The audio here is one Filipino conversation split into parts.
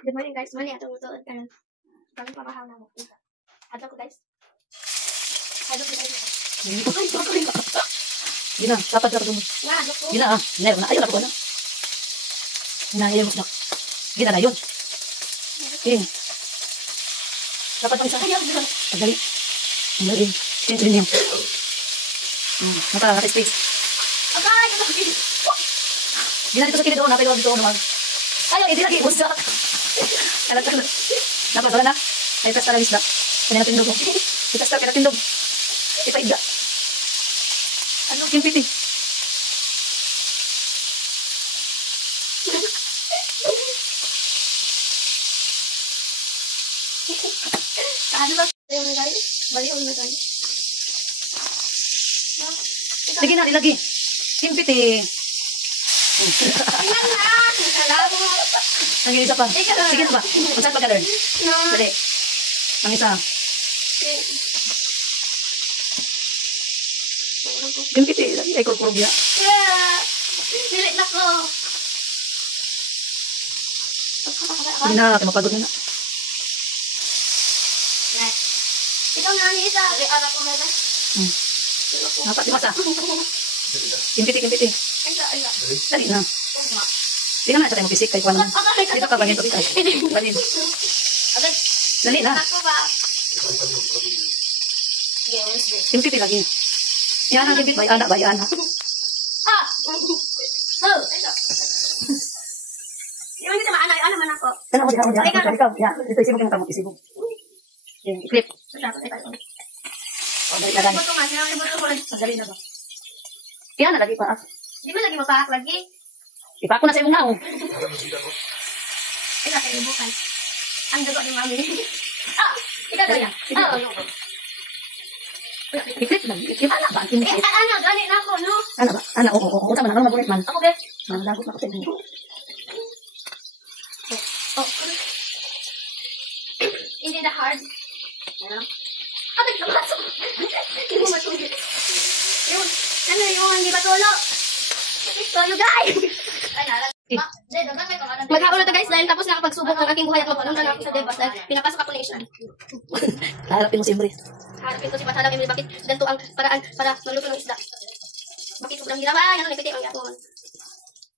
Good morning guys. Mali atong tuod karon. Kami pabahaw na mo. Adto ko guys. Adto ko guys. Gina, dapat dapat mo. Na, adto ko. Gina ah, na ayun ako na. Gina ayun mo. Gina na yun. King. Dapat pang isa. Dali. Dali. King niyo. Mata space. Okay, Gina dito sa kilid doon, napay dito naman. Ayaw, hindi lagi busa. Alam ko. Dapat wala na. Ay tas tara isda. Kanya tindog. Kita start kaya tindog. Ipaiga. Ano yung piti? ano ba yung guys? Baliw na tayo. Lagi na, ilagi. Yung piti. Tingnan na. Salamat. Ang isa pa. Sige na ba? Kung saan pag-alern? No. Dali. Ang isa. Yung piti. Ay, kurkurog ya. Yeah. Nilit na ko. Hindi na, mapagod na na. Ikaw na ni isa. Ay, anak ko na ba? Dapat di masa. Yung piti. Ay, Dali na. Tingnan na sa tayo mag-isik kay Juan. Dito ka bagay ito. Dali. Okay. Dali na. Ako ba? Yung piti lagi. Yan ang yung piti. Bayana. Ah! Oh! Yung hindi sama anak man ako. Ano mo dyan? Ikaw. Yan. Ito isibog yung mag-isibog. Clip. Dali na. Dali na ba? Yan na lagi pa. Di ba lagi mapaak lagi? Ipako na sa imong nao. Ay, nasa yung bukan. Ang dugo ni mami. Ah! Ikaw na yan. Oh! I-clip lang. Yung anak ba? Ano? Gani na ako, no? Ano ba? Ano? Oo. Unsa man ang mabulit man. Ako, be. Malagot na ko sa inyo. Oh. Hindi na hard. Abay, kamasok. Hindi mo matulog. Yung, ano yung hindi matulo? So, you guys! Ay, nalang. Maghapon na ito guys dahil tapos nakapagsubok ng aking buhay at mapunta na ako sa Devas dahil pinapasok ako na Island. Harapin mo si Imre. Harapin ko si Pathalang Emily, bakit ganito ang paraan para magluto ng isda? Bakit sobrang hirap? Ay, ano, nagpiti ang yapon.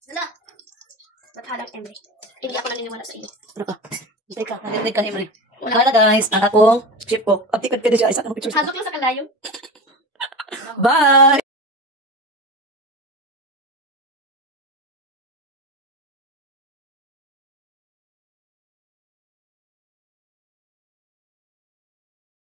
Hala. Pathalang Emily. Hindi ako naniniwala sa iyo. Ano ka? Hintay ka. Narinig ka ni Imre. Wala na guys. Ang akong chip ko. Uptikot ka din siya. Isa akong picture. Hasok lang sa kalayo. Bye!